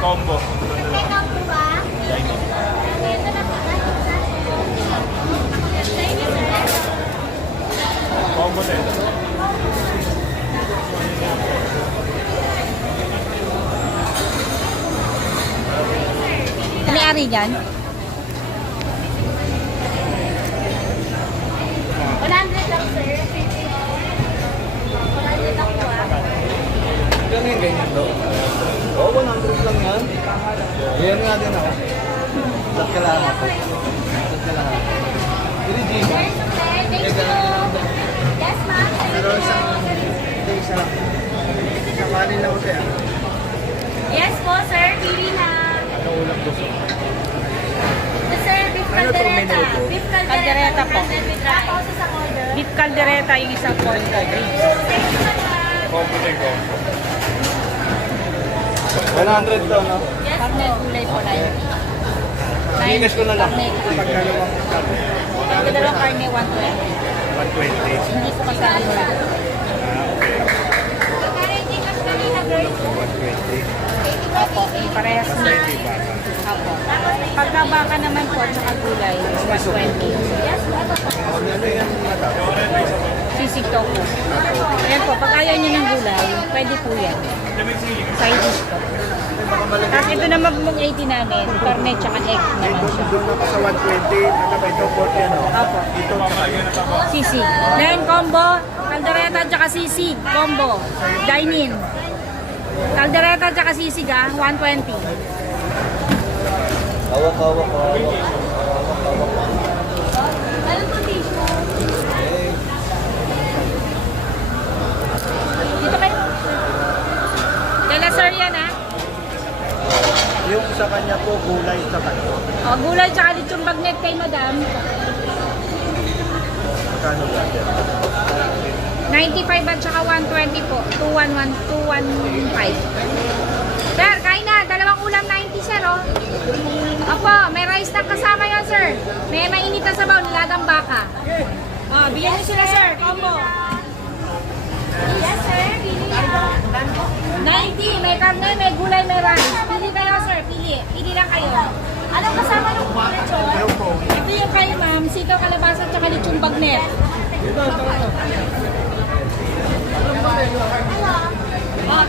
Combo. Combo din. May-ari dyan? 100 lang, sir. 100 lang po, ah. Ganyan, ganyan daw. Oo, 100 lang yan. Yan nga din ako. Sat ka lang ako. Sat ka lang ako. Hindi, G. Sir, thank you. Yes, ma'am. Pero hindi, isa lang. Nakalin ako siya. Yes po, sir. Pili na. Ano ulang gusto? Sir, beef Ano itong caldereta. menu po? Beef Caldereta po. Tapos sa order. Beef caldereta yung isang pork. Thank you, ma'am. Combo din, combo. 100 to, no? Yes Karne po. gulay po na yun. Bigas ko na lang. Karne. Pagkalawang kami. Ang dalawang karne, 120. 120. Hindi po kasama. Pagka-ready cash kanina, girl. 120. Opo, parehas Basta na. hindi baka. Opo. Pagka baka naman po at saka gulay, 120. Yes, ito po. Ano yan mata? Sisig tofu. Ayan po, pag ayaw nyo ng gulay, pwede po yan. Side dish po. Tapos ito naman pong 80 namin, karne tsaka egg naman siya. Doon ako sa 120. Nakabay ito 40 ano? Opo. Ito tsaka Sisig. Ngayon combo, kaldereta tsaka sisig. Combo. Dine-in. Kaldereta tsaka sisig 120. hawak-hawak ko. Ano po, tissue? Dito kayo. Dala sir yan Yung sa kanya po, gulay sa kanya. O, gulay tsaka lechong bagnet kay madam. Magkano ba yan? 95 at saka 120 po. 211, 215. Sir, kain na. Dalawang ulam 90 sir, oh. Opo, may rice na kasama yon sir. May mainit na sabaw, nilagang baka. Oh, bigyan niyo sila sir, combo. Yes, sir. Pili na. 90, may karne, may gulay, may rice. Pili kayo sir, pili. Pili lang kayo. Anong kasama ng lechon? Ito yung kayo ma'am, sitaw, kalabasa, at saka lechong bagnet. Ito. Oh,